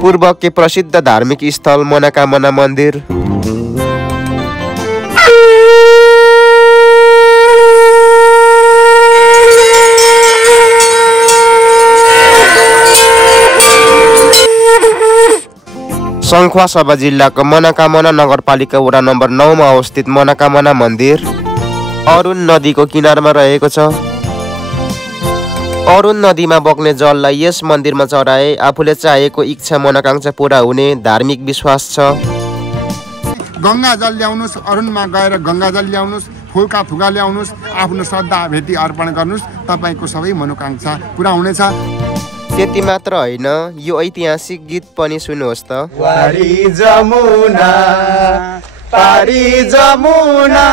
पूर्व के प्रसिद्ध धार्मिक स्थल मनोकामना मन्दिर। सङ्खुवासभा जिल्लाको मनोकामना नगरपालिका वडा नम्बर 9 मा अवस्थित मनोकामना मन्दिर अरुण नदीको किनारमा रहेको छ। अरुण नदीमा बग्ने जललाई यस मन्दिरमा चढाए आफूले चाहेको इच्छा मनोकांक्षा पूरा हुने धार्मिक विश्वास छ। गंगा जल ल्याउनुस्, अरुणमा गएर गंगा जल ल्याउनुस्, फुलका थुगा ल्याउनुस्, आफ्नो श्रद्धा भेटी अर्पण गर्नुस्, तपाईको सबै मनोकांक्षा पूरा हुनेछ। त्यति मात्र होइन, यो ऐतिहासिक गीत पनि सुन्नुहोस् त। वारी जमुना पारी जमुना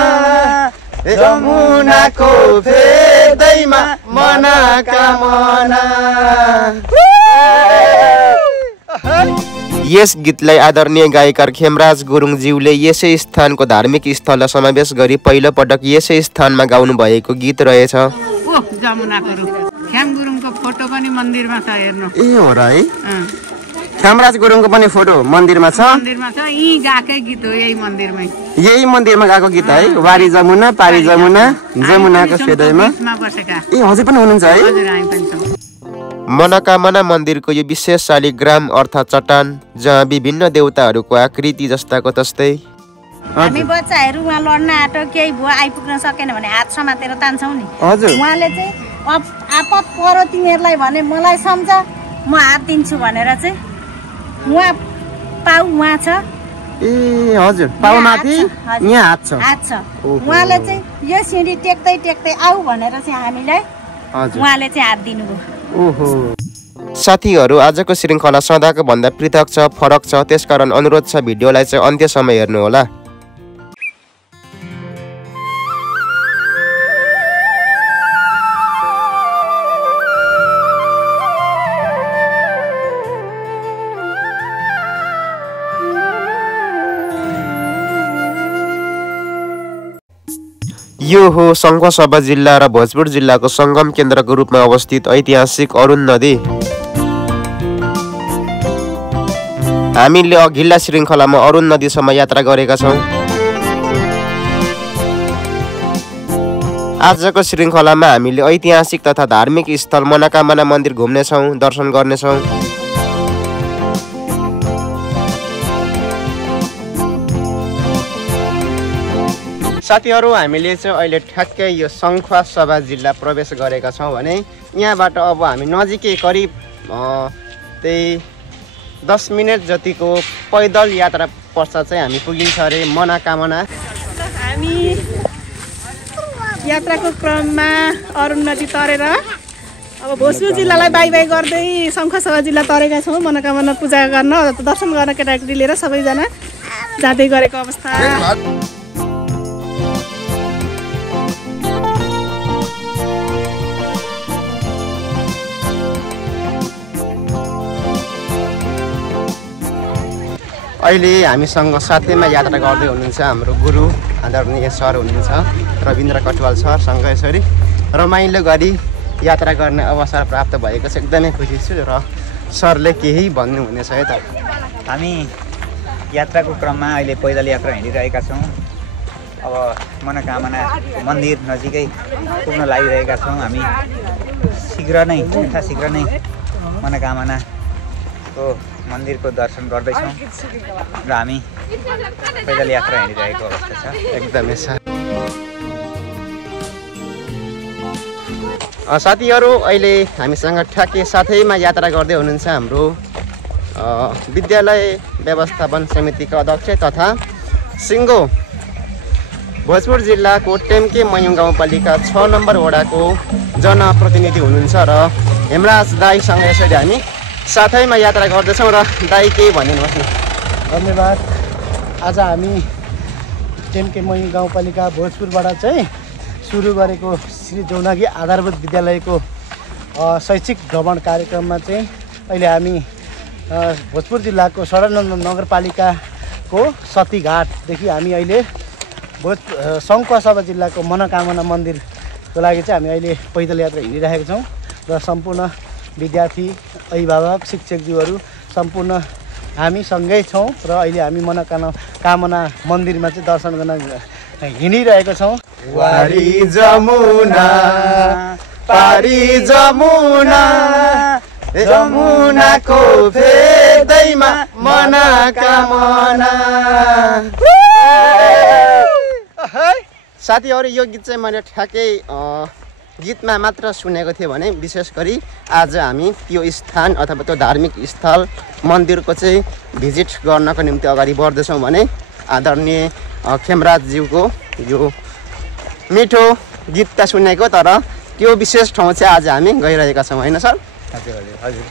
जमुनाको फेदैमा मनोकामना। यस गीतलाई आदरणीय गायकर खेमराज गुरुङज्यूले यसै स्थानको धार्मिक स्थललाई समावेश गरी पहिलो पटक यसै स्थानमा गाउनु भएको गीत रहेछ। जमुनाको रुख ख्याम गुरुङको फोटो पनि मन्दिरमा छ, हेर्नु। ए हो र है, खेमराज गुरुङको पनि फोटो मन्दिरमा छ। मन्दिरमा छ, यही गाएकै गीत हो, यही मन्दिरमै। यही मन्दिरमा गाएको गीत है, वारी जमुना पारी जमुना जमुनाको फेदैमा बसेका। ए हजुर पनि हुनुहुन्छ है? हजुर, हामी पनि छौँ। मनोकामना मन्दिरको यो विशेष शालिग्राम अर्थात् चट्टान जहाँ विभिन्न देवताहरूको आकृति जस्ताको तस्तै। हामी बच्चाहरू उहाँ लड्न आँटो, केही भयो आइपुग्न सकेन भने हात समातेर तान्छौँ नि। हजुर, उहाँले चाहिँ आपत परो तिमीहरूलाई भने मलाई सम्झ, म हात दिन्छु भनेर चाहिँ उहाँ पाउ उहाँ छ। ए हजुर, पाउ माथि यहाँ हात छ। हात छ। उहाँले चाहिँ यो सिँढी टेक्दै टेक्दै आऊ भनेर चाहिँ हामीलाई उहाँले चाहिँ हात दिनुभयो। ओहो साथीहरू, आजको श्रृङ्खला सदाको भन्दा पृथक छ, फरक छ, त्यसकारण अनुरोध छ भिडियोलाई चाहिँ अन्त्यसम्म हेर्नु होला। यो हो सङ्खुवासभा जिल्ला र भोजपुर जिल्लाको सङ्गम केन्द्रको रूपमा अवस्थित ऐतिहासिक अरुण नदी। हामीले अघिल्ला श्रृङ्खलामा अरुण नदीसम्म यात्रा गरेका छौँ। आजको श्रृङ्खलामा हामीले ऐतिहासिक तथा धार्मिक स्थल मनोकामना मन्दिर घुम्नेछौँ, दर्शन गर्नेछौँ। साथीहरू, हामीले चाहिँ अहिले ठ्याक्कै यो सङ्खुवासभा जिल्ला प्रवेश गरेका छौँ भने यहाँबाट अब हामी नजिकै करिब त्यही 10 मिनट जतिको पैदल यात्रा पश्चात चाहिँ हामी पुगिन्छ अरे मनोकामना। हामी यात्राको क्रममा अरुण नदी तरेर अब भोजपुर जिल्लालाई बाई बाई गर्दै सङ्खुवासभा जिल्ला तरेका छौँ मनोकामना पूजा गर्न, दर्शन गर्न केटाकेटी लिएर सबैजना जाँदै गरेको अवस्था। अहिले हामीसँग साथैमा यात्रा गर्दै हुनुहुन्छ हाम्रो गुरु आदरणीय सर हुनुहुन्छ रविन्द्र कटवाल सरसँग यसरी रमाइलो गरी यात्रा गर्ने अवसर प्राप्त भएको छ। एकदमै खुसी छु र सरले केही भन्नुहुनेछ है त। हामी यात्राको क्रममा अहिले पैदल यात्रा हिँडिरहेका छौँ। अब मनोकामना मन्दिर नजिकै पुग्न लागिरहेका छौँ। हामी यथाशीघ्र नै मनोकामनाको मन्दिरको दर्शन गर्दैछौँ र हामी पैदल यात्रा हिँडिरहेको अवस्था छ। एकदमै साथीहरू, अहिले हामीसँग ठ्याक्कै साथैमा यात्रा गर्दै हुनुहुन्छ हाम्रो विद्यालय व्यवस्थापन समितिका अध्यक्ष तथा सिङ्गो भोजपुर जिल्लाको टेम्के मयुङ गाउँपालिका 6 नम्बर वडाको जनप्रतिनिधि हुनुहुन्छ र हेमराज दाईसँग यसरी हामी साथैमा यात्रा गर्दैछौँ। र दाई केही भनिदिनुहोस् न। धन्यवाद। आज हामी टेम्के मयुङ गाउँपालिका भोजपुरबाट चाहिँ सुरु गरेको श्री जौनागी आधारभूत विद्यालयको शैक्षिक भ्रमण कार्यक्रममा चाहिँ अहिले हामी भोजपुर जिल्लाको 18 नगरपालिकाको सतीघाटदेखि हामी अहिले सङ्खुवासभा जिल्लाको मनोकामना मन्दिरको लागि चाहिँ हामी अहिले पैदल यात्रा हिँडिरहेका छौँ र सम्पूर्ण विद्यार्थी अभिभावक शिक्षकज्यूहरू सम्पूर्ण हामी सँगै छौँ र अहिले हामी मनोकामना मन्दिरमा चाहिँ दर्शन गर्न हिँडिरहेका छौँ। वारी जमुना पारी जमुना जमुनाको फेदैमा मनोकामना। साथीहरू यो गीत चाहिँ मैले ठ्याक्कै गीतमा मात्र सुनेको थिएँ भने विशेष गरी आज हामी त्यो स्थान अथवा त्यो धार्मिक स्थल मन्दिरको चाहिँ भिजिट गर्नको निम्ति अगाडि बढ्दैछौँ भने आदरणीय खेमराजज्यूको यो मिठो गीत त सुनेको तर त्यो विशेष ठाउँ चाहिँ आज हामी गइरहेका छौँ होइन सर? हजुर हजुर।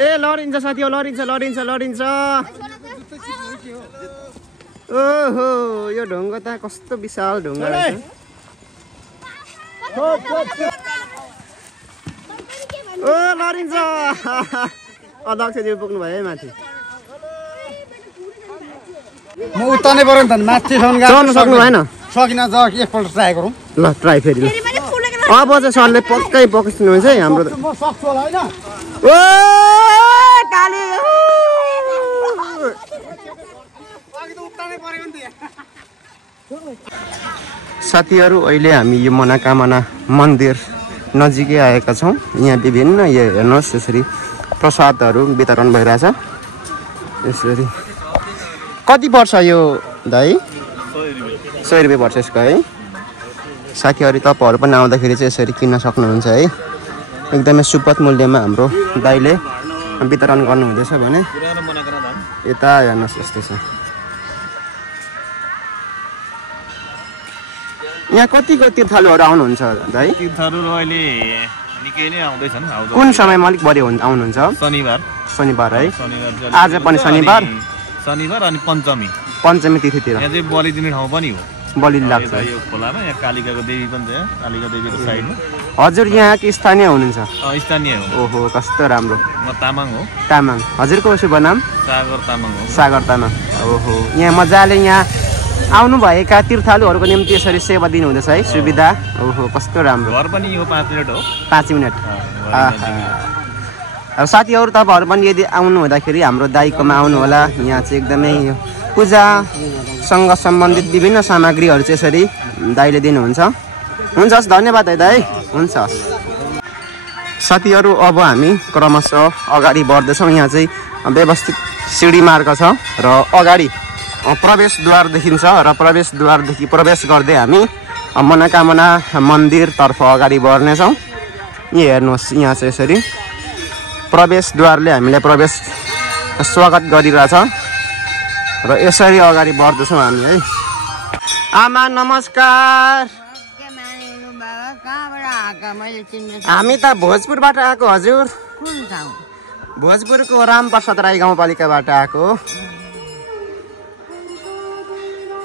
ए लडिन्छ साथी हो, लडिन्छ लडिन्छ लडिन्छ। ओहो यो ढुङ्गा त कस्तो विशाल ढुङ्गा रहेछ। ओ लडिन्छ। अध्यक्षज्यू पुग्नु भयो है माथि। म उतानै पऱ्यो नि त माथि चढ्नु सक्नु भएन? सकिन एकपल्ट ट्राई गरौँ। ल ट्राई फेरि ल। अब चाहिँ सरले पक्कै पक्सिनुहुन्छ है हाम्रो। म सक्छु होला होइन? ओ काली साथीहरू अहिले हामी यो मनोकामना मन्दिर नजिकै आएका छौँ। यहाँ विभिन्न यो हेर्नुहोस् यसरी प्रसादहरू वितरण भइरहेछ यसरी। कति पर्छ यो दाइ? 100 रुपियाँ पर्छ यसको है। साथीहरू तपाईँहरू पनि आउँदाखेरि चाहिँ यसरी किन्न सक्नुहुन्छ है। एकदमै सुपथ मूल्यमा हाम्रो दाइले वितरण गर्नुहुँदैछ भने यता हेर्नुहोस् यस्तो छ। यहाँ कतिको तीर्थालुहरू आउनुहुन्छ दाइ? तीर्थालु अहिले निकै नै आउँदैछन्। कुन समयमा अलिक बढी आउनुहुन्छ? शनिबार है। आज पनि शनिबार अनि पञ्चमी तिथितिर यहाँ चाहिँ बलि दिने ठाउँ पनि हो। बलि लाग्छ यो खोलामा। यहाँ कालिकाको देवी पनि छ, कालिका देवीको साइडमा। हजुर यहाँको स्थानीय हुनुहुन्छ? स्थानीय हो। ओहो कस्तो राम्रो। म तामाङ हो। तामाङ। हजुरको शुभ नाम? सागर तामाङ हो। सागर तामाङ। ओहो यहाँ मजाले यहाँ आउनुभएका तीर्थालुहरूको निम्ति यसरी सेवा दिनुहुँदैछ है सुविधा। ओहो कस्तो राम्रो। घर पनि यो 5 मिनट हो। 5 मिनट। अब साथीहरू तपाईँहरू पनि यदि आउनु हुँदाखेरि हाम्रो दाइकोमा आउनु होला। यहाँ चाहिँ एकदमै यो पूजासँग सम्बन्धित विभिन्न सामग्रीहरू चाहिँ यसरी दाइले दिनुहुन्छ। हुन्छ हस् धन्यवाद है दाइ। हुन्छ हस्। साथीहरू अब हामी क्रमशः अगाडि बढ्दैछौँ। यहाँ चाहिँ व्यवस्थित सिडी मार्ग छ र अगाडि प्रवेशद्वार देखिन्छ र प्रवेशद्वारदेखि प्रवेश गर्दै हामी मनोकामना मन्दिरतर्फ अगाडि बढ्नेछौँ। यहाँ हेर्नुहोस् यहाँ चाहिँ यसरी प्रवेशद्वारले हामीलाई प्रवेश स्वागत गरिरहेछ र यसरी अगाडि बढ्दैछौँ हामी है। आमा नमस्कार। हामी त भोजपुरबाट आएको हजुर। भोजपुरको रामप्रसाद राई गाउँपालिकाबाट आएको।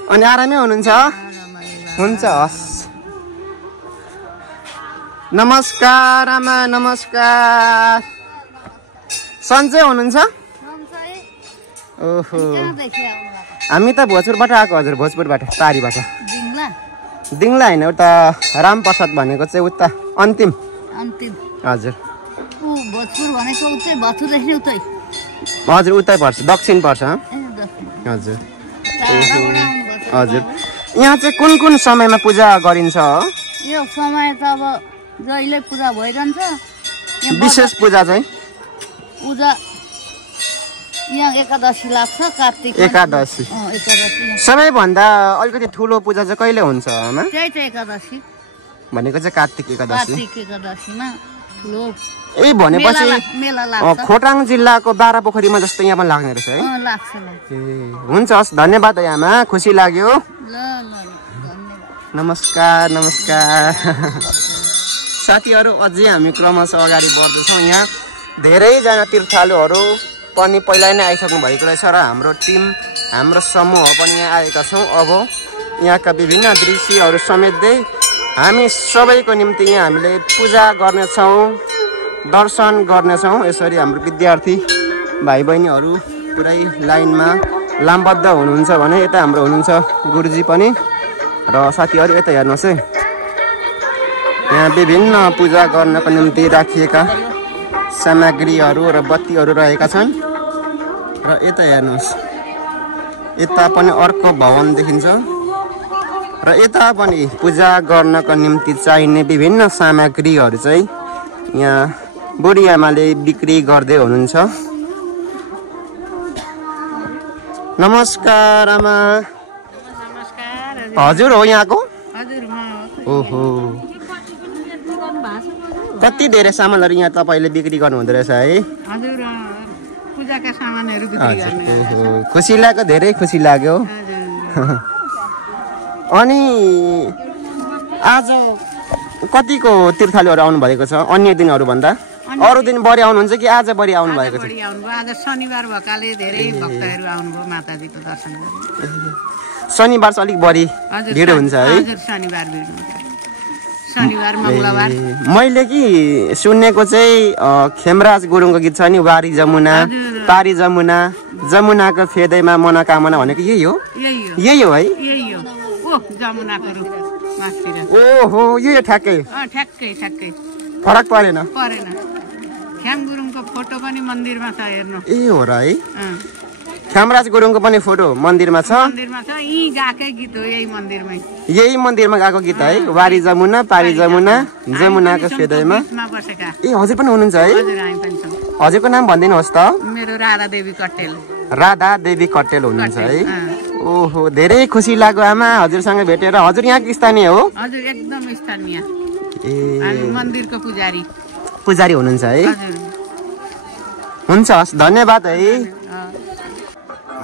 अनि आरामै हुनुहुन्छ? हुन्छ हस्। नमस्कार आमा नमस्कार। सन्चै हुनुहुन्छ? ओहो हामी त भोजपुरबाट आएको हजुर। भोजपुरबाट टारीबाट। दिङला होइन उता रामप्रसाद भनेको चाहिँ उता अन्तिम हजुर। हजुर उतै पर्छ दक्षिण पर्छ हजुर। हजुर यहाँ चाहिँ कुन कुन समयमा पूजा गरिन्छ? यो समय त अब जहिले पूजा भइरहन्छ। विशेष पूजा चाहिँ पूजा यहाँ एकादशी लाग्छ। कार्तिक एकादशी। सबैभन्दा अलिकति ठुलो पूजा चाहिँ कहिले हुन्छ आमा? त्यही त एकादशी भनेको चाहिँ कार्तिक एकादशी। कार्तिक एकादशीमा ठुलो ए भनेपछि मेला लाग्छ खोटाङ जिल्लाको बारापोखरीमा जस्तो यहाँ पनि लाग्ने रहेछ है लाग्छ ए हुन्छ हस् धन्यवाद है आमा खुसी लाग्यो ल नमस्कार नमस्कार साथीहरू अझै हामी क्रमशः अगाडि बढ्दैछौँ यहाँ धेरैजना तीर्थालुहरू पनि पहिला नै आइसक्नु भएको रहेछ र हाम्रो टिम हाम्रो समूह पनि यहाँ आएका छौँ अब यहाँका विभिन्न दृश्यहरू समेट्दै हामी सबैको निम्ति यहाँ हामीले पूजा गर्नेछौँ दर्शन गर्नेछौँ यसरी हाम्रो विद्यार्थी भाइ बहिनीहरू पुरै लाइनमा लामबद्ध हुनुहुन्छ भने यता हाम्रो हुनुहुन्छ गुरुजी पनि र साथीहरू यता हेर्नुहोस् है यहाँ विभिन्न पूजा गर्नको निम्ति राखिएका सामग्रीहरू र बत्तीहरू रहेका छन् र यता हेर्नुहोस् यता पनि अर्को भवन देखिन्छ र यता पनि पूजा गर्नको निम्ति चाहिने विभिन्न सामग्रीहरू चाहिँ यहाँ बुढी आमाले बिक्री गर्दै हुनुहुन्छ नमस्कार आमा हजुर हो यहाँको ओहो कति धेरै सामानहरू यहाँ तपाईँले बिक्री गर्नुहुँदो रहेछ है हजुर पूजाका सामानहरू बिक्री गर्ने खुसी लाग्यो धेरै खुसी लाग्यो अनि आज कतिको तीर्थालुहरू आउनु भएको छ अन्य दिनहरू भन्दा अरू दिन बढी आउनुहुन्छ कि आज बढी आउनु भएको छ आज शनिबार भएकाले धेरै भक्तहरू आउनुभयो माताजीको दर्शन गर्न शनिबार चाहिँ अलिक बढी भिड हुन्छ है हजुर शनिबार भिड हुन्छ शनिबार मंगलबार मैले कि सुनेको चाहिँ खेमराज गुरुङको गीत छ नि वारी जमुना पारी जमुना जमुनाको फेदैमा मनोकामना भनेको यही हो यही हो है यही हो ओ जमुनाको रुख मास्तिर ओहो यो ठ्याक्कै ठ्याक्कै ठ्याक्कै फरक परेन ख्याम गुरुङको फोटो पनि मन्दिरमा छ हेर्नु ए हो र है खेमराज गुरुङको पनि फोटो मन्दिरमा छ यही गाकै गीत हो यही मन्दिरमा गाएको गीत है वारी जमुना पारी जमुना जमुनाको फेदैमा ए हजुर पनि हुनुहुन्छ है हजुरको नाम भनिदिनुहोस् त मेरो राधा देवी कट्टेल हुनुहुन्छ है ओहो धेरै खुसी लाग्यो आमा हजुरसँग भेटेर हजुर यहाँको स्थानीय हो हजुर एकदम स्थानीय हामी मन्दिरको पुजारी हुनुहुन्छ है हुन्छ हस् धन्यवाद है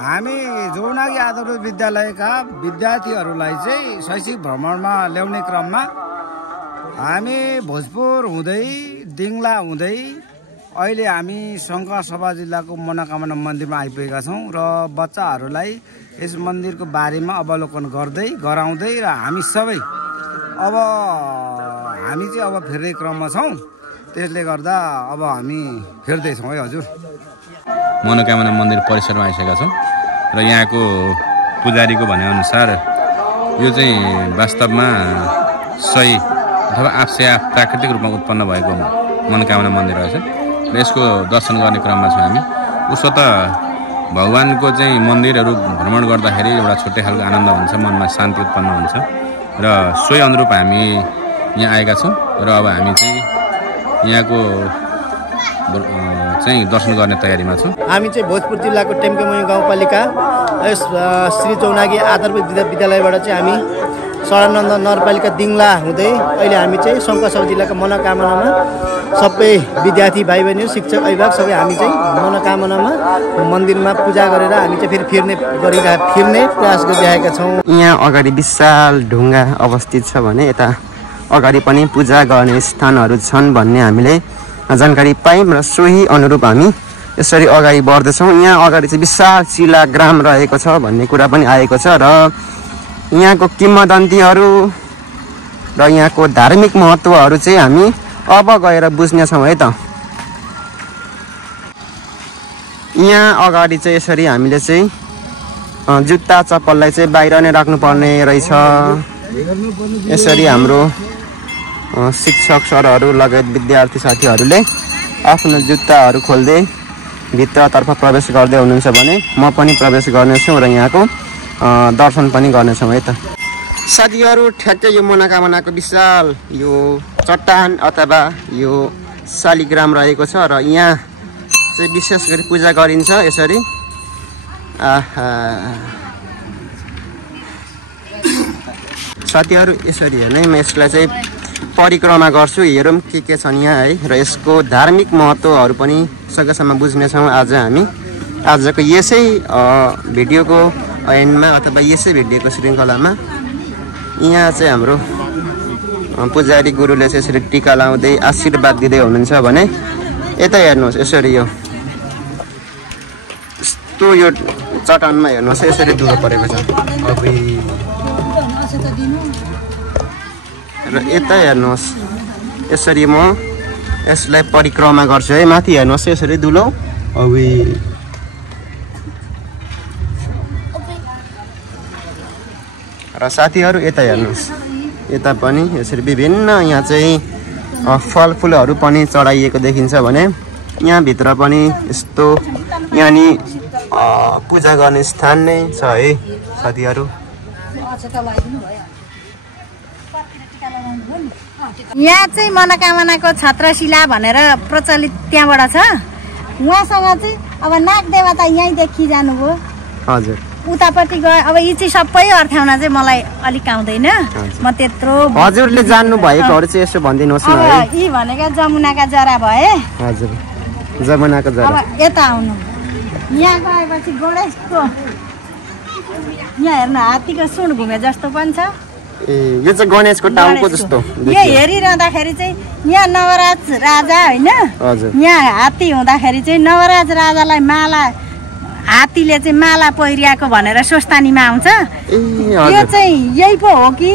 हामी जौनागी आदर्श विद्यालयका विद्यार्थीहरूलाई चाहिँ शैक्षिक भ्रमणमा ल्याउने क्रममा हामी भोजपुर हुँदै दिङला हुँदै अहिले हामी शङ्खसभा जिल्लाको मनोकामना मन्दिरमा आइपुगेका छौँ र बच्चाहरूलाई यस मन्दिरको बारेमा अवलोकन गर्दै गराउँदै र हामी सबै अब हामी चाहिँ अब फेर्ने क्रममा छौँ त्यसले गर्दा अब हामी फेर्दैछौँ है हजुर मनोकामना मन्दिर परिसरमा आइसकेका छौँ र यहाँको पुजारीको भनेअनुसार यो चाहिँ वास्तवमा सही अथवा आफसे आफ प्राकृतिक रूपमा उत्पन्न भएको मनोकामना मन्दिर रहेछ र यसको दर्शन गर्ने क्रममा छौँ हामी उसो त भगवान्को चाहिँ मन्दिरहरू भ्रमण गर्दाखेरि एउटा छुट्टै खालको आनन्द हुन्छ मनमा शान्ति उत्पन्न हुन्छ र सोही अनुरूप हामी यहाँ आएका छौँ र अब हामी चाहिँ यहाँको चाहिँ दर्शन गर्ने तयारीमा छौँ हामी चाहिँ भोजपुर जिल्लाको टेम्केमई गाउँपालिका श्री चौनागी आधारभूत विद्यालयबाट चाहिँ हामी सडानन्द नगरपालिका दिङला हुँदै अहिले हामी चाहिँ शङ्खसभा जिल्लाको मनोकामनामा सबै विद्यार्थी भाइ बहिनीहरू शिक्षक अभिभावक सबै हामी चाहिँ मनोकामनामा मन्दिरमा पूजा गरेर हामी चाहिँ फेरि फिर्ने प्रयास गरिरहेका छौँ यहाँ अगाडि विशाल ढुङ्गा अवस्थित छ भने यता अगाडि पनि पूजा गर्ने स्थानहरू छन् भन्ने हामीले जानकारी पायौँ र सोही अनुरूप हामी यसरी अगाडि बढ्दैछौँ यहाँ अगाडि चाहिँ विशाल शिलाग्राम रहेको छ भन्ने कुरा पनि आएको छ र यहाँको किम्वदन्तीहरू र यहाँको धार्मिक महत्त्वहरू चाहिँ हामी अब गएर बुझ्नेछौँ है त यहाँ अगाडि चाहिँ यसरी हामीले चाहिँ जुत्ता चप्पललाई चाहिँ बाहिर नै राख्नुपर्ने रहेछ यसरी हाम्रो शिक्षक सरहरू लगायत विद्यार्थी साथीहरूले आफ्नो जुत्ताहरू खोल्दै भित्रतर्फ प्रवेश गर्दै हुनुहुन्छ भने म पनि प्रवेश गर्नेछु र यहाँको दर्शन पनि गर्नेछौँ है त साथीहरू ठ्याक्कै यो मनोकामनाको विशाल यो चट्टान अथवा यो शालिग्राम रहेको छ र यहाँ चाहिँ विशेष गरी पूजा गरिन्छ यसरी साथीहरू यसरी हेर्ने म यसलाई चाहिँ परिक्रमा गर्छु, हेरौँ के छन् यहाँ है। र यसको धार्मिक महत्त्वहरू पनि सकेसम्म बुझ्नेछौँ आज हामी आजको यसै भिडियोको एन्डमा अथवा यसै भिडियोको श्रृङ्खलामा। यहाँ चाहिँ हाम्रो पुजारी गुरुले चाहिँ यसरी टिका लाउँदै आशीर्वाद दिँदै हुनुहुन्छ भने यता हेर्नुहोस् यसरी यो यस्तो यो चट्टानमा हेर्नुहोस् यसरी दुलो परेको छ। र यता हेर्नुहोस् यसरी म यसलाई परिक्रमा गर्छु है। माथि हेर्नुहोस् यसरी दुलो र साथीहरू यता हेर्नुहोस् यता पनि यसरी विभिन्न यहाँ चाहिँ फलफुलहरू पनि चढाइएको देखिन्छ भने यहाँभित्र पनि यस्तो यहाँनिर पूजा गर्ने स्थान नै छ है साथीहरू। यहाँ चाहिँ मनोकामनाको छत्रशिला भनेर प्रचलित त्यहाँबाट छ। उहाँसँग चाहिँ अब नाग देवता यहीँ देखि जानुभयो। हजुर उतापट्टि गए अब यी चाहिँ सबै अर्थ्याउन चाहिँ मलाई अलिक आउँदैन। म त्यत्रो हजुरले जान्नु भएकोहरू चाहिँ यसो भनिदिनुहोस् न है। यी भनेका जमुनाका जरा भए। हजुर जमुनाको जरा। अब यता आउनु यहाँ गएपछि गणेशको यहाँ हेर्नु हात्तीको सुन घुमे जस्तो पनि छ। ए यो चाहिँ गणेशको टाउको जस्तो यो हेरिरहँदाखेरि चाहिँ यहाँ नवराज राजा होइन, यहाँ हात्ती हुँदाखेरि चाहिँ नवराज राजालाई माला हात्तीले चाहिँ माला पहिरियाको भनेर स्वस्थानीमा आउँछ। यो चाहिँ यही पो हो कि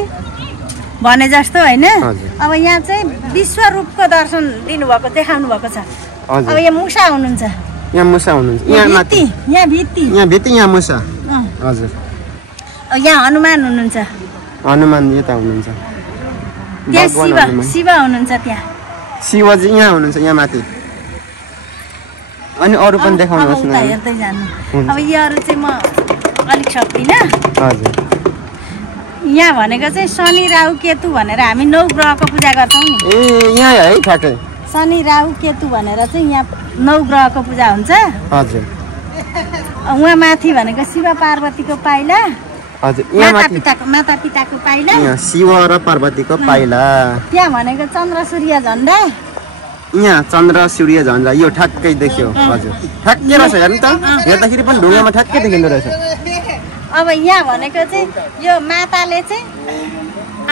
भने जस्तो होइन। अब यहाँ चाहिँ विश्वरूपको दर्शन दिनुभएको देखाउनु भएको छ। अब यहाँ मुसा हुनुहुन्छ, यहाँ मुसा हुनुहुन्छ, यहाँ भित्ती यहाँ भित्ती यहाँ मुसा। हजुर यहाँ हनुमान हुनुहुन्छ, हनुमान यता हुनुहुन्छ, त्यहाँ शिव हुनुहुन्छ, त्यहाँ शिवजी यहाँ हुनुहुन्छ यहाँ माथि। अनि अरू पनि देखाउनुहोस् न। हेर्दै जानु। अब यो अरू चाहिँ म अलिक सक्दिनँ। हजुर यहाँ भनेको चाहिँ शनि राहु केतु भनेर हामी 9 ग्रहको पूजा गर्छौँ नि। ए यहाँ है ठ्याक्कै शनि राहु केतु भनेर चाहिँ यहाँ 9 ग्रहको पूजा हुन्छ। हजुर उहाँ माथि भनेको शिव पार्वतीको पाइला। हजुर यहाँ माता पिताको पाइला। यहाँ शिव र पार्वतीको पाइला। त्यहाँ भनेको चन्द्र सूर्य झन्डा। यहाँ चन्द्र सूर्य झन्डा यो ठ्याक्कै देख्यो। हजुर ठ्याक्कै रहेछ हेर्नु त, हेर्दाखेरि पनि ढुङ्गामा ठ्याक्कै देखिँदो रहेछ। अब यहाँ भनेको चाहिँ यो माताले चाहिँ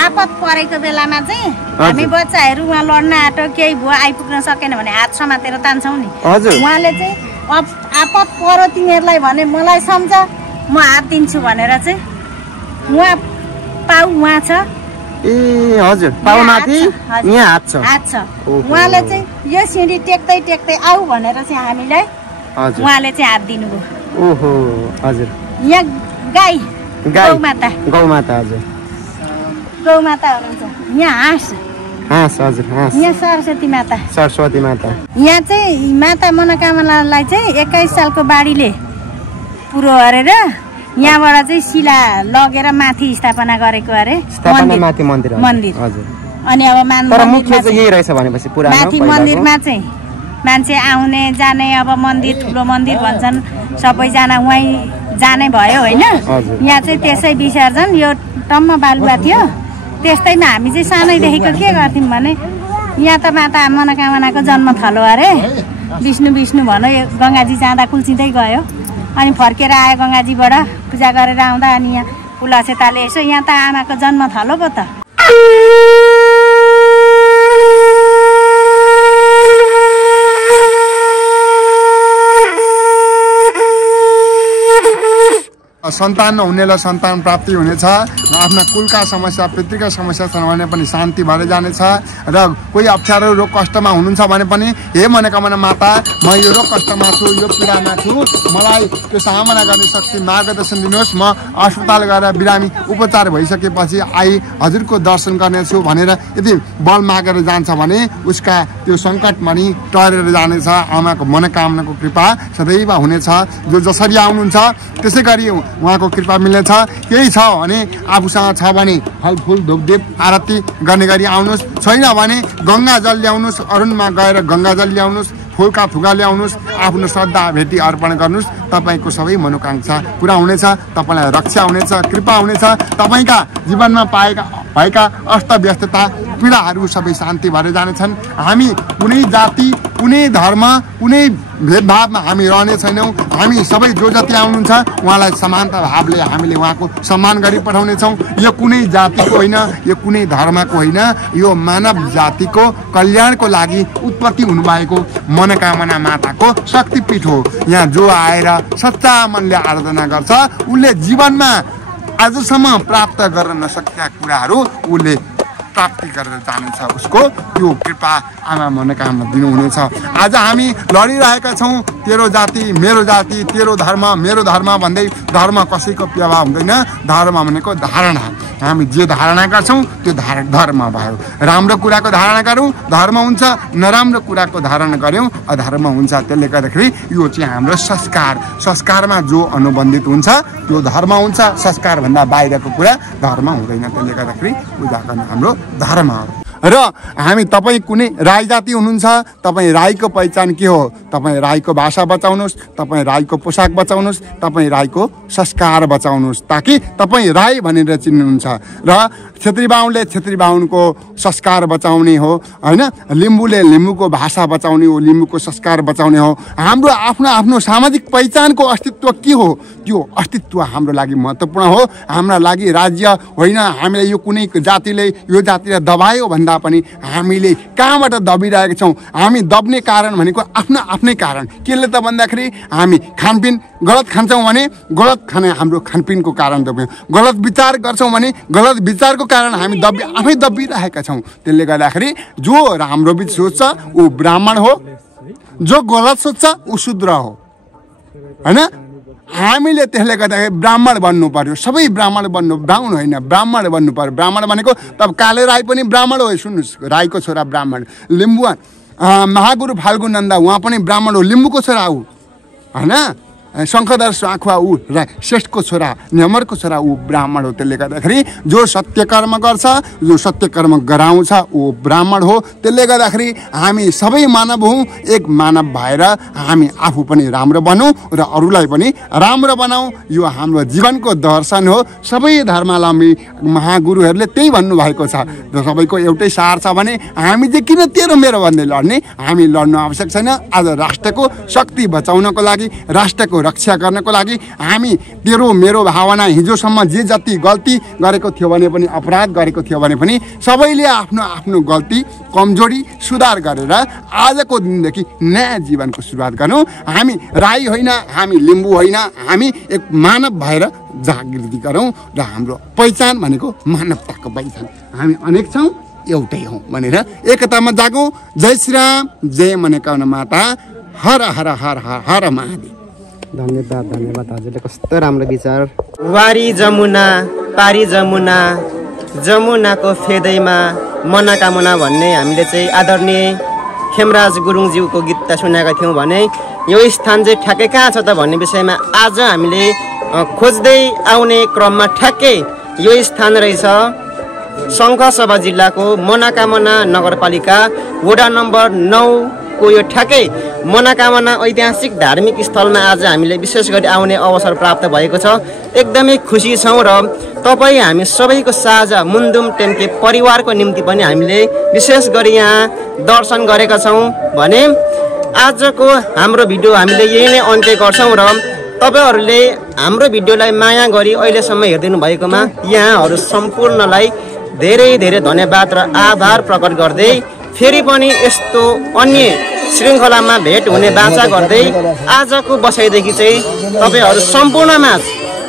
आपत परेको बेलामा चाहिँ हामी बच्चाहरू उहाँ लड्न आँटो केही भयो आइपुग्न सकेन भने हात समातेर तान्छौँ नि। उहाँले चाहिँ आपत परो तिमीहरूलाई भने मलाई सम्झ म हात दिन्छु भनेर चाहिँ उहाँ पाउ उहाँ छ। ए हजुर पाउमाथि यहाँ हात छ। उहाँले चाहिँ यो सिँढी टेक्दै टेक्दै आऊ भनेर चाहिँ हामीलाई उहाँले चाहिँ हात दिनुभयो। ओहो हजुर यहाँ गाई गौमाता हजुर गौमाता हुनुहुन्छ। यहाँ हाँस हजुर हाँस। यहाँ सरस्वती माता यहाँ चाहिँ माता मनोकामनालाई चाहिँ 21 सालको बाढीले पुरो गरेर यहाँबाट चाहिँ शिला लगेर माथि स्थापना गरेको अरे मन्दिर। अनि अब माथि मन्दिरमा चाहिँ मान्छे आउने जाने अब मन्दिर ठुलो मन्दिर भन्छन् सबैजना उहीँ जाने भयो होइन। यहाँ चाहिँ त्यसै विसर्जन यो टम्म बालुवा थियो। त्यस्तैमा हामी चाहिँ सानैदेखिको के गर्थ्यौँ भने यहाँ त माता मनोकामनाको जन्म थलो अरे विष्णु भनौँ यो गङ्गाजी जाँदा कुल्चिँदै गयो अनि फर्केर आयो गङ्गाजीबाट पूजा गरेर आउँदा अनि यहाँ पुलसेताले यसो यहाँ त आमाको जन्म थलो पो त। सन्तान नहुनेलाई सन्तान प्राप्ति हुनेछ। आफ्ना कुलका समस्या पितृका समस्या छन् भने पनि शान्ति भएर जानेछ। र कोही अप्ठ्यारो रोग कष्टमा हुनुहुन्छ भने पनि हे मनोकामना माता म यो रोग कष्टमा छु, यो पीडामा छु, मलाई त्यो सामना गर्ने शक्ति मार्गदर्शन दिनुहोस्। म अस्पताल गएर बिरामी उपचार भइसकेपछि हजुरको दर्शन गर्नेछु भनेर यदि बल मागेर जान्छ भने उसका त्यो सङ्कट पनि टरेर जानेछ। आमाको मनोकामनाको कृपा सदैव हुनेछ। जो जसरी आउनुहुन्छ त्यसै गरी उहाँको कृपा मिल्नेछ। केही छ भने आफूसँग छ भने फलफुल धूपदीप आरती गर्ने गरी आउनुहोस्। छैन भने गङ्गा जल ल्याउनुहोस्, अरुणमा गएर गङ्गा जल ल्याउनुहोस्, फुलका थुगा ल्याउनुहोस्, आफ्नो श्रद्धा भेटी अर्पण गर्नुहोस्। तपाईँको सबै मनोकांक्षा पुरा हुनेछ, तपाईँलाई रक्षा हुनेछ, कृपा हुनेछ। तपाईँका जीवनमा पाएका भएका अस्तव्यस्तता पीडाहरू सबै शान्ति भएर जानेछन्। हामी कुनै जाति कुनै धर्म कुनै भेदभावमा हामी रहने छैनौँ। हामी सबै जो जति आउनुहुन्छ उहाँलाई समानता भावले हामीले उहाँको सम्मान गरी पठाउनेछौँ। यो कुनै जातिको होइन, यो कुनै धर्मको होइन, यो मानव जातिको कल्याणको लागि उत्पत्ति हुनुभएको मनोकामना माताको शक्तिपीठ हो। यहाँ जो आएर सच्चा मनले आराधना गर्छ उसले जीवनमा आजसम्म प्राप्त गर्न नसकेका कुराहरू उसले प्राप्ति गरेर जानेछ। उसको त्यो कृपा आमा मनोकामना दिनुहुनेछ। आज हामी लडिरहेका छौँ तेरो जाति मेरो जाति, तेरो धर्म मेरो धर्म भन्दै। धर्म कसैको प्रभाव हुँदैन, धर्म भनेको धारणा। हामी जे धारणा गर्छौँ त्यो धर्म भयो। राम्रो कुराको धारणा गरौँ धर्म हुन्छ, नराम्रो कुराको धारणा गऱ्यौँ अधर्म हुन्छ। त्यसले गर्दाखेरि यो चाहिँ हाम्रो संस्कारमा जो अनुबन्धित हुन्छ त्यो धर्म हुन्छ। संस्कारभन्दा बाहिरको कुरा धर्म हुँदैन। त्यसले गर्दाखेरि पूजा गर्न हाम्रो धर्म हो। र हामी तपाईँ कुनै राई जाति हुनुहुन्छ, तपाईँ राईको पहिचान के हो? तपाईँ राईको भाषा बचाउनुहोस्, तपाईँ राईको पोसाक बचाउनुहोस्, तपाईँ राईको संस्कार बचाउनुहोस्, ताकि तपाईँ राई भनेर चिन्नुहुन्छ। र छेत्री बाहुनले छेत्री बाहुनको संस्कार बचाउने हो होइन, लिम्बूले लिम्बूको भाषा बचाउने हो, लिम्बूको संस्कार बचाउने हो। हाम्रो आफ्नो आफ्नो सामाजिक पहिचानको अस्तित्व के हो? त्यो अस्तित्व हाम्रो लागि महत्त्वपूर्ण हो। हाम्रा लागि राज्य होइन, हामीले यो कुनै जातिले यो जातिलाई दबायो भन्दा पनि हामीले कहाँबाट दबिरहेका छौँ? हामी दब्ने कारण भनेको आफ्नो आफ्नै कारण केले त भन्दाखेरि हामी खानपिन गलत खान्छौँ भने गलत खाने हाम्रो खानपिनको कारण दब्यौँ, गलत विचार गर्छौँ भने गलत विचारको कारण हामी आफै दबिरहेका छौँ। त्यसले गर्दाखेरि जो राम्रो सोच्छ ऊ ब्राह्मण हो, जो गलत सोच्छ ऊ शूद्र हो होइन। हामीले त्यसले गर्दाखेरि ब्राह्मण बन्नु पर्यो, सबै ब्राह्मण बन्नु, ब्राह्मण होइन ब्राह्मण बन्नु पर्यो। ब्राह्मण भनेको तब काले राई पनि ब्राह्मण हो। सुन्नुहोस्, राईको छोरा ब्राह्मण। लिम्बू महागुरु फाल्गु नन्दा उहाँ पनि ब्राह्मण हो, लिम्बूको छोरा ऊ होइन। शङ्खधर स्वाखुवा ऊ श्रेष्ठको छोरा, न्यमरको छोरा ऊ ब्राह्मण हो। त्यसले गर्दाखेरि जो सत्य कर्म गर्छ, जो सत्य कर्म गराउँछ ऊ ब्राह्मण हो। त्यसले गर्दाखेरि हामी सबै मानव हौँ। एक मानव भएर हामी आफू पनि राम्रो बनौँ र अरूलाई पनि राम्रो बनाऊ। यो हाम्रो जीवनको दर्शन हो। सबै धर्मावलम्बी महागुरुहरूले त्यही भन्नुभएको छ। सबैको एउटै सार छ भने हामी चाहिँ किन तेरो मेरो भन्दै लड्ने? हामी लड्नु आवश्यक छैन। आज राष्ट्रको शक्ति बचाउनको लागि, राष्ट्रको रक्षा गर्नको लागि हामी तेरो मेरो भावना हिजोसम्म जे जति गल्ती गरेको थियो भने पनि, अपराध गरेको थियो भने पनि सबैले आफ्नो आफ्नो गल्ती कमजोरी सुधार गरेर आजको दिनदेखि नयाँ जीवनको सुरुवात गरौँ। हामी राई होइन, हामी लिम्बू होइन, हामी एक मानव भएर जागृति गरौँ र हाम्रो पहिचान भनेको मानवताको पहिचान। हामी अनेक छौँ एउटै हौँ भनेर एकतामा जागौँ। जय श्रीराम, जय मनोकामना माता, हर हर हर हर हर महादेव। धन्यवाद धन्यवाद हजुरले कस्तो राम्रो विचार। वारी जमुना पारी जमुना, जमुनाको फेदैमा मनोकामना भन्ने हामीले चाहिँ आदरणीय खेमराज गुरुङज्यूको गीत सुनेका थियौँ भने यो स्थान चाहिँ ठ्याक्कै कहाँ छ त भन्ने विषयमा आज हामीले खोज्दै आउने क्रममा ठ्याक्कै यो स्थान रहेछ शङ्खसभा जिल्लाको मनोकामना नगरपालिका वडा नम्बर 9 को यो ठ्याक्कै मनोकामना ऐतिहासिक धार्मिक स्थलमा आज हामीले विशेष गरी आउने अवसर प्राप्त भएको छ। एकदमै खुसी छौँ र तपाईँ हामी सबैको साझा मुन्दुम टेम्के परिवारको निम्ति पनि हामीले विशेष गरी यहाँ दर्शन गरेका छौँ भने आजको हाम्रो भिडियो हामीले यही नै अन्त्य गर्छौँ र तपाईँहरूले हाम्रो भिडियोलाई माया गरी अहिलेसम्म हेरिदिनु भएकोमा यहाँहरू सम्पूर्णलाई धेरै धेरै धन्यवाद र आभार प्रकट गर्दै फेरि पनि यस्तो अन्य श्रृङ्खलामा भेट हुने बाचा गर्दै आजको बसाइदेखि चाहिँ तपाईँहरू सम्पूर्णमा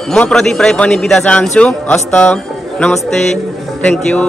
म प्रदीप राई पनि बिदा चाहन्छु। हस्त नमस्ते, थ्याङ्क यू।